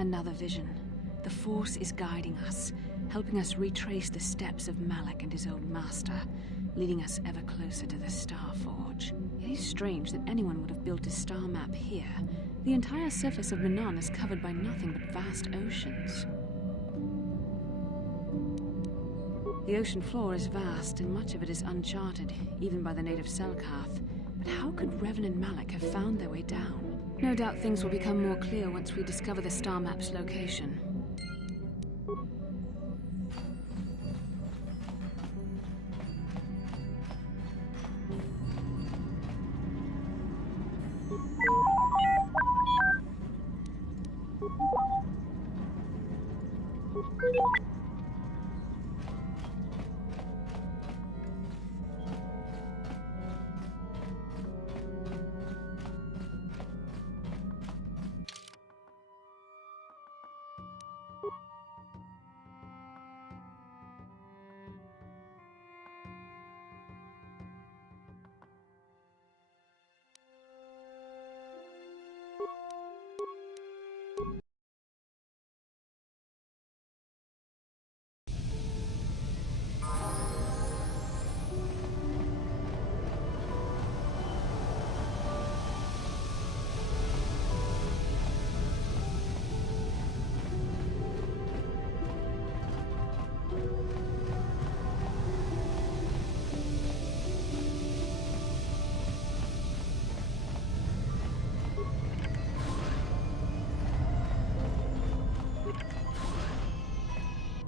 Another vision. The Force is guiding us, helping us retrace the steps of Malak and his old master, leading us ever closer to the Star Forge. It is strange that anyone would have built a star map here. The entire surface of Manan is covered by nothing but vast oceans. The ocean floor is vast, and much of it is uncharted, even by the native Selkath. But how could Revan and Malak have found their way down? No doubt things will become more clear once we discover the star map's location.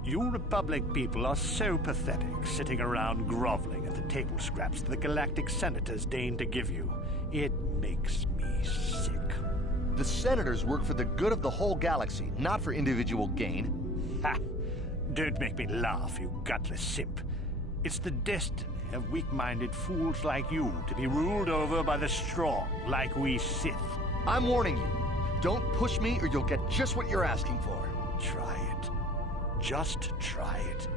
You Republic people are so pathetic, sitting around groveling at the table scraps the Galactic Senators deign to give you. It makes me sick. The Senators work for the good of the whole galaxy, not for individual gain. Ha! Don't make me laugh, you gutless simp. It's the destiny of weak-minded fools like you to be ruled over by the strong, like we Sith. I'm warning you. Don't push me or you'll get just what you're asking for. Try it. Just try it.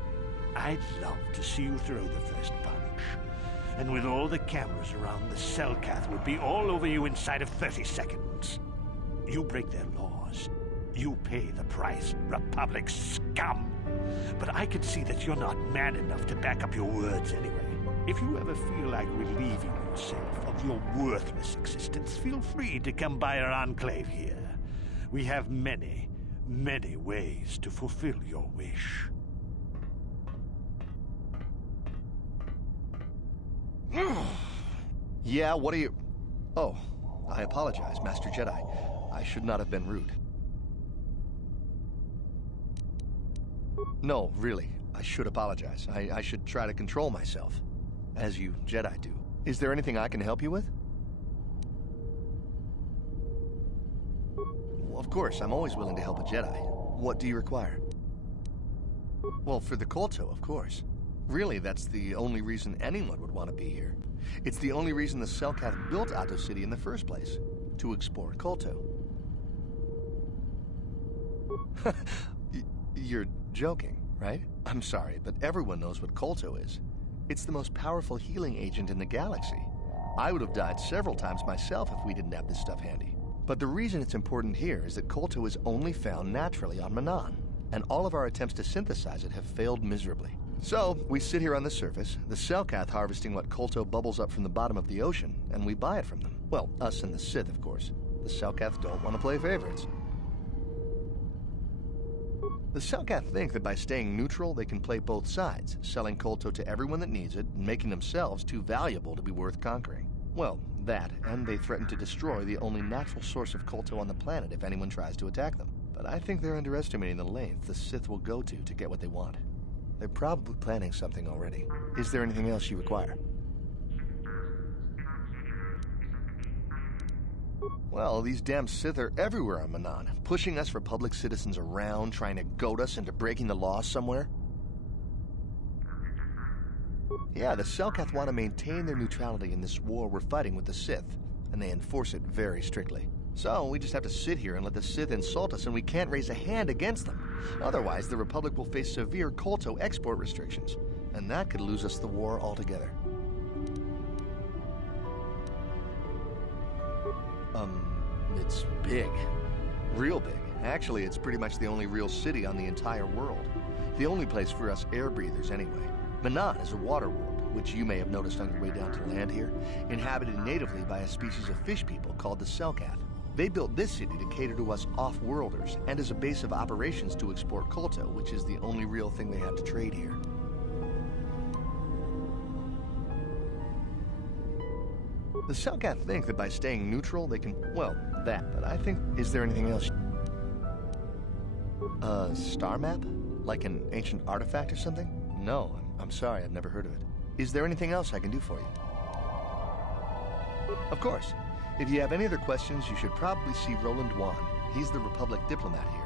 I'd love to see you throw the first punch. And with all the cameras around, the Selkath would be all over you inside of 30 seconds. You break their laws. You pay the price, Republic scum. But I can see that you're not man enough to back up your words anyway. If you ever feel like relieving yourself of your worthless existence, feel free to come by our enclave here. We have many ways to fulfill your wish. Yeah, what are you... Oh, I apologize, Master Jedi. I should not have been rude. No, really, I should apologize. I should try to control myself, as you Jedi do. Is there anything I can help you with? Well, of course, I'm always willing to help a Jedi. What do you require? Well, for the Kolto, of course. Really, that's the only reason anyone would want to be here. It's the only reason the Selkath built Ahto City in the first place, to explore Kolto. You're joking, right? I'm sorry, but everyone knows what Kolto is. It's the most powerful healing agent in the galaxy. I would have died several times myself if we didn't have this stuff handy. But the reason it's important here is that Kolto is only found naturally on Manan, and all of our attempts to synthesize it have failed miserably. So, we sit here on the surface, the Selkath harvesting what Kolto bubbles up from the bottom of the ocean, and we buy it from them. Well, us and the Sith, of course. The Selkath don't want to play favorites. The Selkath think that by staying neutral, they can play both sides, selling Kolto to everyone that needs it, and making themselves too valuable to be worth conquering. Well, that, and they threaten to destroy the only natural source of Kolto on the planet if anyone tries to attack them. but I think they're underestimating the length the Sith will go to get what they want. They're probably planning something already. Is there anything else you require? Well, these damn Sith are everywhere on Manan, pushing us Republic citizens around, trying to goad us into breaking the law somewhere. Yeah, the Selkath want to maintain their neutrality in this war we're fighting with the Sith, and they enforce it very strictly. So we just have to sit here and let the Sith insult us, and we can't raise a hand against them. Otherwise, the Republic will face severe Kolto export restrictions, and that could lose us the war altogether. It's big. Real big. Actually, it's pretty much the only real city on the entire world. The only place for us air breathers, anyway. Manan is a water world, which you may have noticed on your way down to land here, inhabited natively by a species of fish people called the Selkath. They built this city to cater to us off-worlders, and as a base of operations to export Kolto, which is the only real thing they have to trade here. The Selkath think that by staying neutral, they can, well, that. But I think, is there anything else? A star map? Like an ancient artifact or something? No, I'm sorry, I've never heard of it. Is there anything else I can do for you? Of course. If you have any other questions, you should probably see Roland Wan. He's the Republic diplomat here.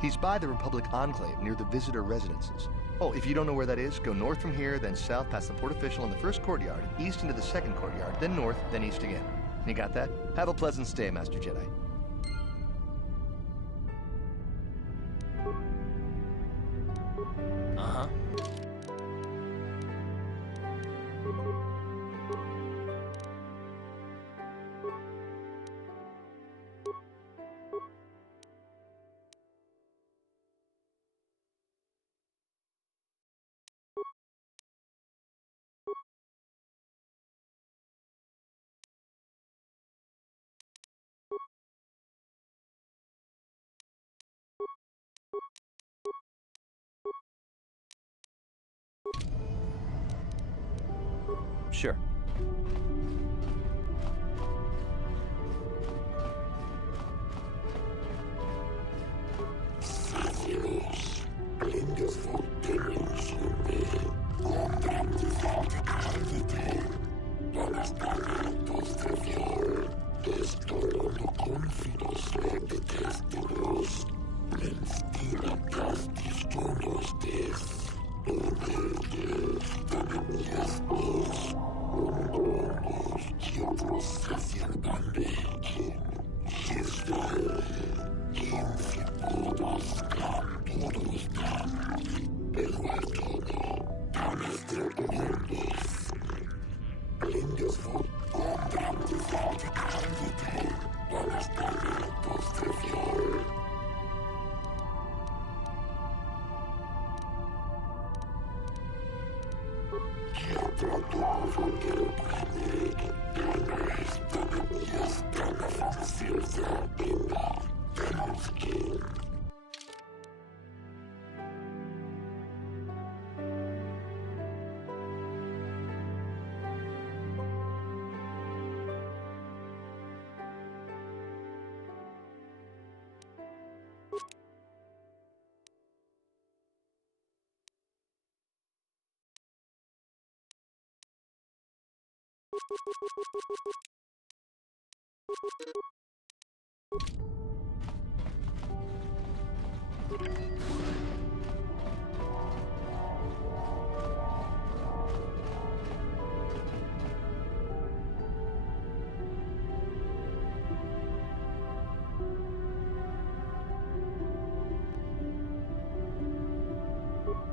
He's by the Republic Enclave near the visitor residences. Oh, if you don't know where that is, go north from here, then south past the port official in the first courtyard, east into the second courtyard, then north, then east again. You got that? Have a pleasant stay, Master Jedi. Uh-huh. Sure.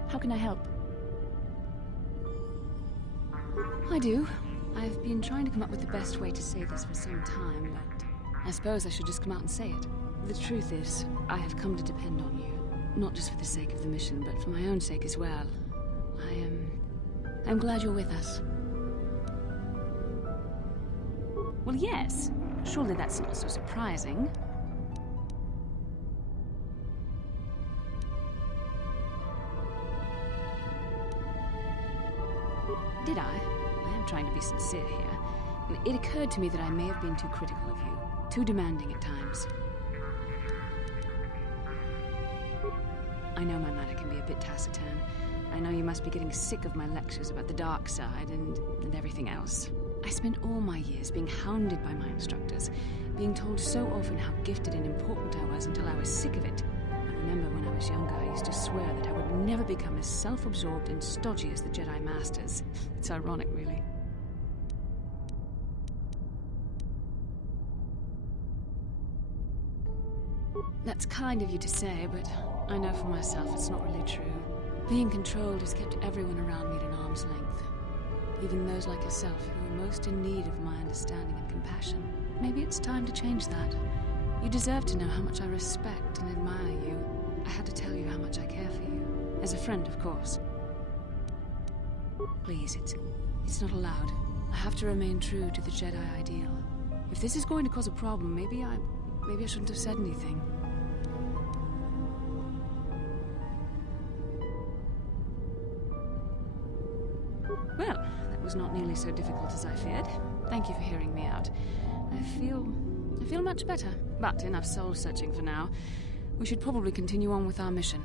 How can I help? I do. I've been trying to come up with the best way to say this for some time, but I suppose I should just come out and say it. The truth is, I have come to depend on you. Not just for the sake of the mission, but for my own sake as well. I'm glad you're with us. Well, yes. Surely that's not so surprising. Did I? I am trying to be sincere here. It occurred to me that I may have been too critical of you, too demanding at times. I know my manner can be a bit taciturn. I know you must be getting sick of my lectures about the dark side and everything else. I spent all my years being hounded by my instructors, being told so often how gifted and important I was until I was sick of it. I remember when I was younger, I used to swear that I would never become as self-absorbed and stodgy as the Jedi Masters. It's ironic, really. That's kind of you to say, but I know for myself it's not really true. Being controlled has kept everyone around me at an arm's length. Even those like yourself who are most in need of my understanding and compassion. Maybe it's time to change that. You deserve to know how much I respect and admire you. I had to tell you how much I care for you. As a friend, of course. Please, it's not allowed. I have to remain true to the Jedi ideal. If this is going to cause a problem, maybe I shouldn't have said anything. Well, that was not nearly so difficult as I feared. Thank you for hearing me out. I feel much better. But enough soul-searching for now. We should probably continue on with our mission.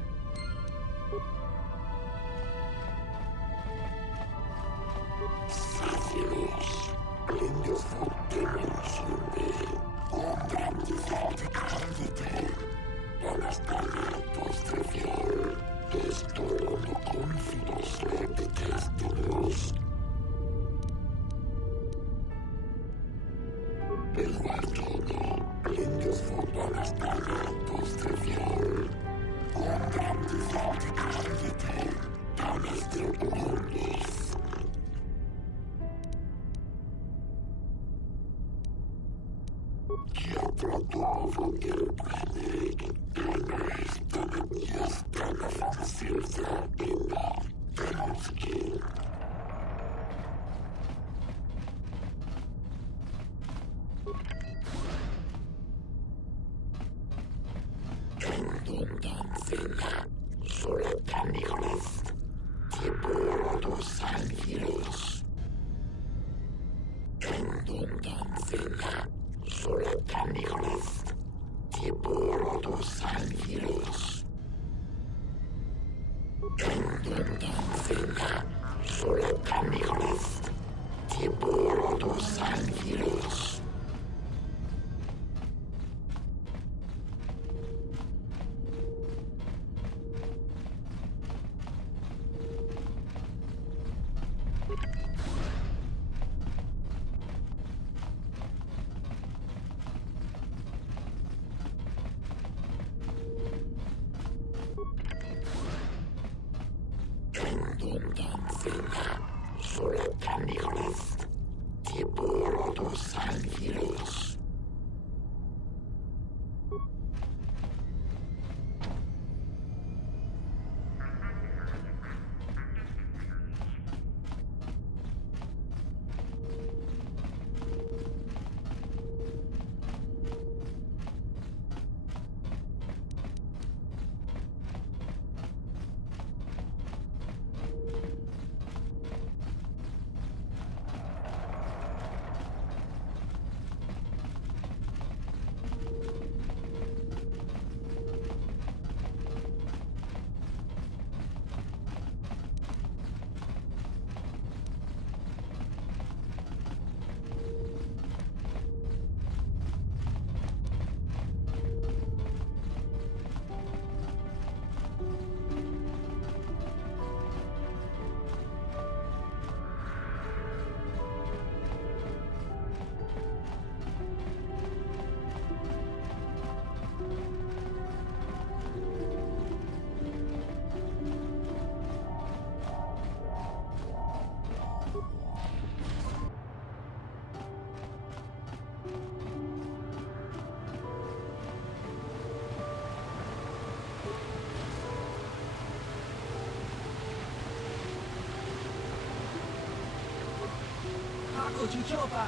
Chichopa,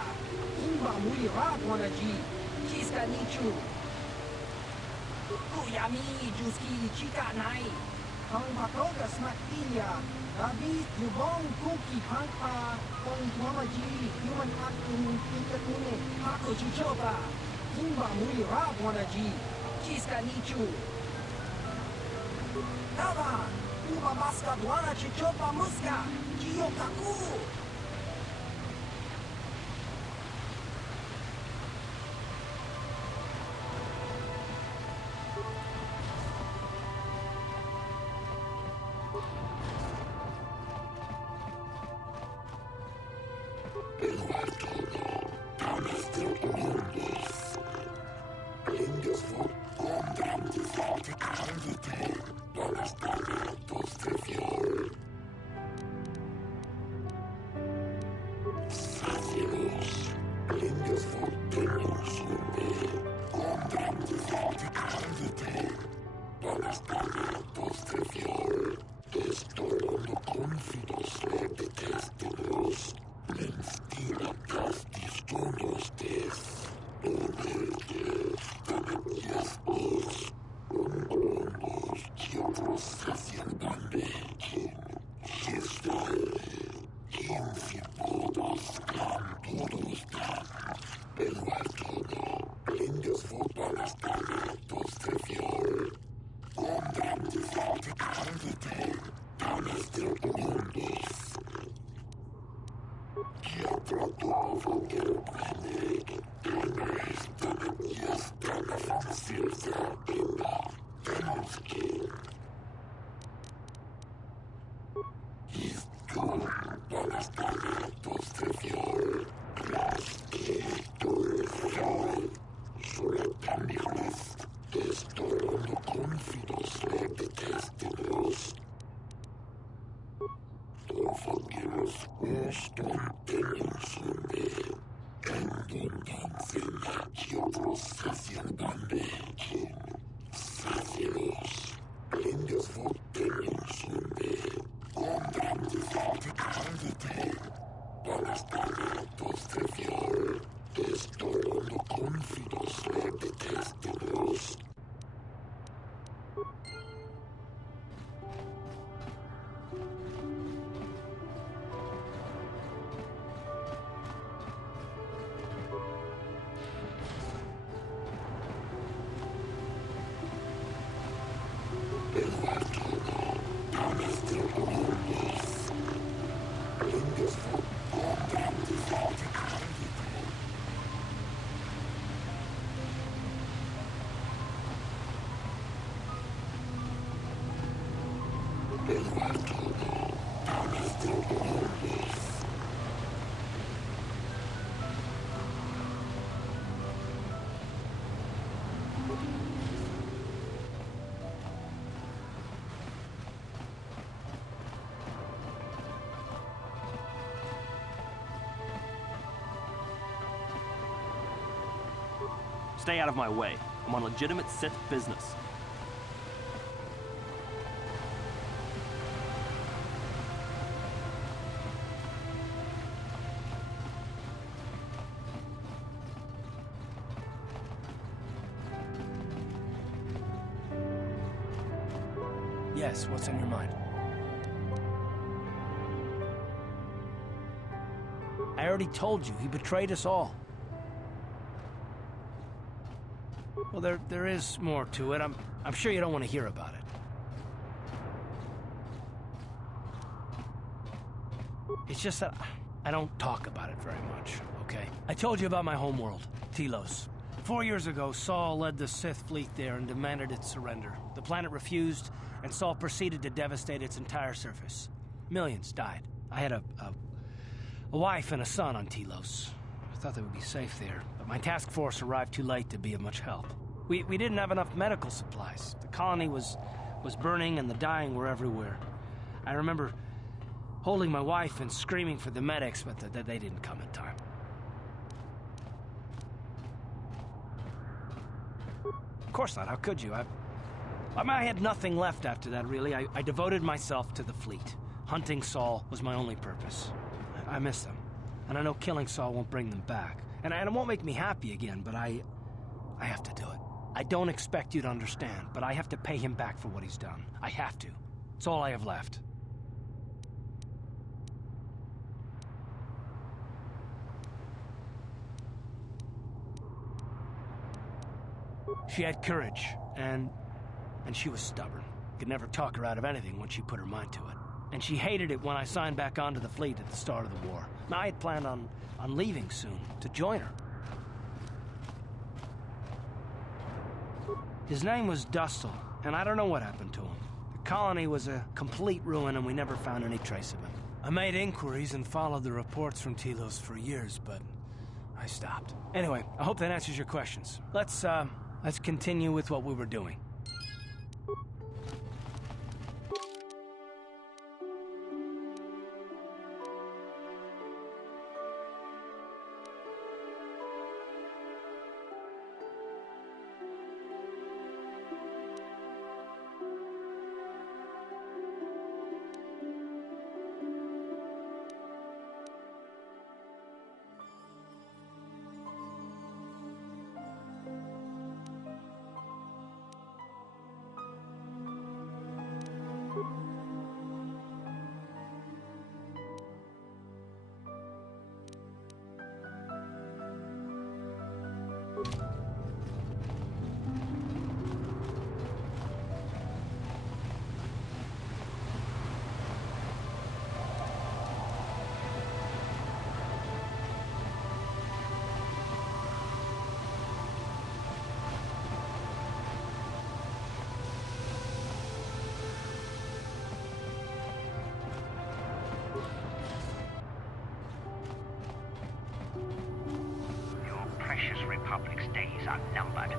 Imba Mui Raponaji, Kiska Nichu, Kuyami, Juski, Chika Nai, Hong Patoga Smaktilia, David, Yubong, Kuki, Pangpa, Hong Tuamaji, Human Akun, Ikatune, Hako Chichopa, Imba Mui Raponaji, Kiska Nichu. Dawa! Uba baska dwana chichopa muska! Kiyokaku! Stay out of my way. I'm on legitimate Sith business. Yes, what's on your mind? I already told you, he betrayed us all. Well, there is more to it. I'm sure you don't want to hear about it. It's just that I don't talk about it very much, okay? I told you about my homeworld, Telos. 4 years ago, Saul led the Sith fleet there and demanded its surrender. The planet refused, and Saul proceeded to devastate its entire surface. Millions died. I had a wife and a son on Telos. I thought they would be safe there, but my task force arrived too late to be of much help. We didn't have enough medical supplies. The colony was burning and the dying were everywhere. I remember holding my wife and screaming for the medics, but they didn't come in time. Of course not, how could you? I had nothing left after that, really. I devoted myself to the fleet. Hunting Saul was my only purpose. I miss them. And I know killing Saul won't bring them back. And it won't make me happy again, but I have to do it. I don't expect you to understand, but I have to pay him back for what he's done. I have to. It's all I have left. She had courage, and she was stubborn. could never talk her out of anything once she put her mind to it. And she hated it when I signed back onto the fleet at the start of the war. I had planned on leaving soon to join her. His name was Dustle, and I don't know what happened to him. The colony was a complete ruin, and we never found any trace of him. I made inquiries and followed the reports from Tilos for years, but I stopped. Anyway, I hope that answers your questions. Let's continue with what we were doing. Republic's days are numbered.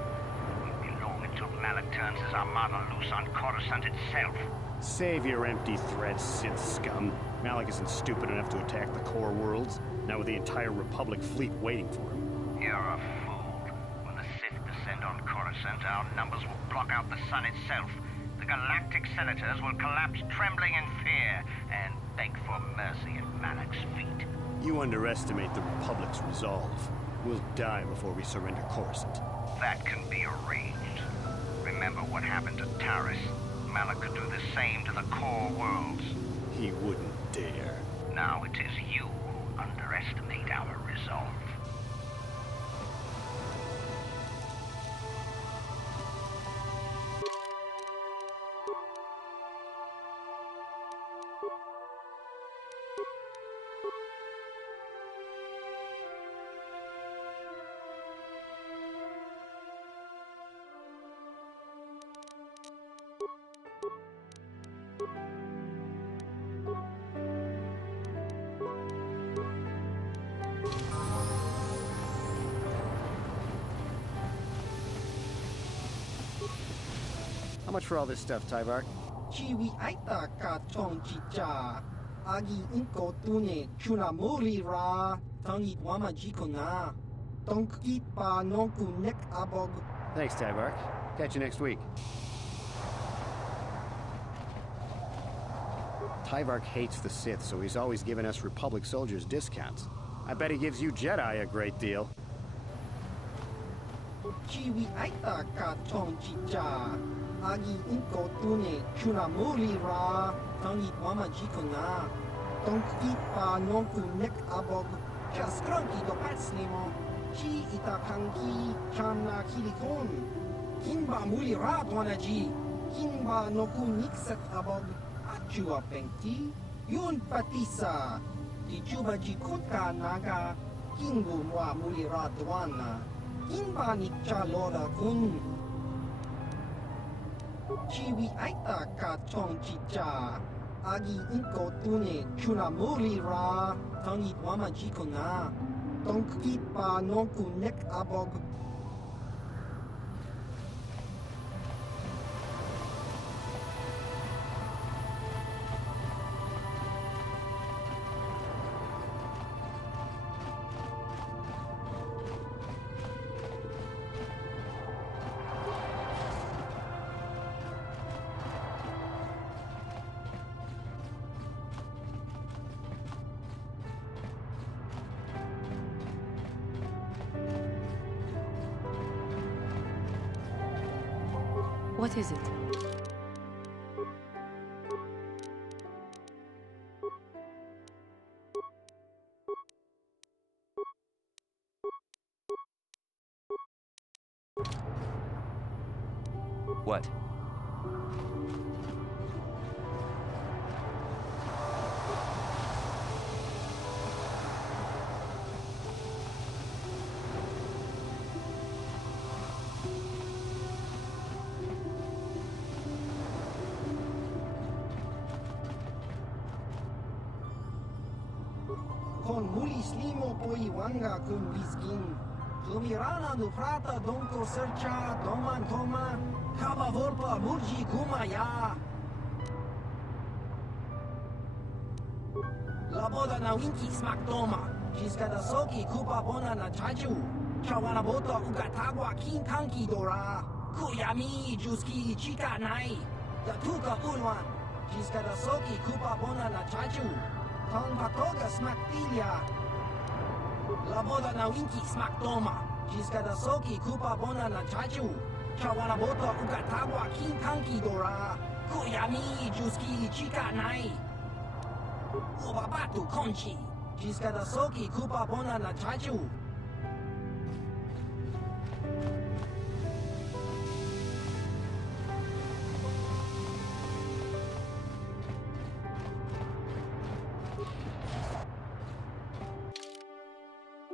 Won't be long until Malak turns his armada loose on Coruscant itself. Save your empty threats, Sith scum. Malak isn't stupid enough to attack the core worlds, now with the entire Republic fleet waiting for him. You're a fool. When the Sith descend on Coruscant, our numbers will block out the sun itself. The galactic senators will collapse trembling in fear and beg for mercy at Malak's feet. You underestimate the Republic's resolve. We'll die before we surrender Coruscant. That can be arranged. Remember what happened to Taris. Malak could do the same to the core worlds. He wouldn't dare. Now it is you who underestimate our resolve. How much for all this stuff, Tyvark? Chiwi aita ka chong chicha. Agi inko tune chuna muri ra. Tangi wama jikona. Tonki pa nonku nek abog. Thanks, Tyvark. Catch you next week. Tyvark hates the Sith, so he's always giving us Republic soldiers discounts. I bet he gives you Jedi a great deal. Chiwi aita ka chong chicha. Agi inko tune chuna muri ra. Tangi wama jikona. Tonki pa nonku nek abog. Jaskranki do patslimo. Chi ita kanki chana kilikon. Kinba muli ra dwanaji. Kinba noku nikset abog. Achua pengti. Yun patisa. Tichuba jikutka naga. Kingu mwa muli ra dwana. Kinba nikcha lora kun. Chiwi aita ka chong chicha. Agi inko tune chuna muli ra. Tangi wama jikona. Tonki pa nonku nek abog. What is it? What? Con mulis limo poi wanga kun viskin. Plumirana nu prata donko sercha doman toma. Kaba volpa murji kumaya. La boda na winki smak toma. Jiska da soki kupa bona na chaju. Chawana bota ugatagwa kin kanki dora. Kuyami juski chika nai. Da tuka ulwan. Jiska da soki kupa bona na chaju. Tong patoga smak tilia. La boda na winki smak toma. Jiska da soki kupa bona na chaju. Chawana bota ugatagwa kin kanki dora. Kuyami juski chika nai. Ubabatu konchi. Jiska da soki kupa bona na chaju.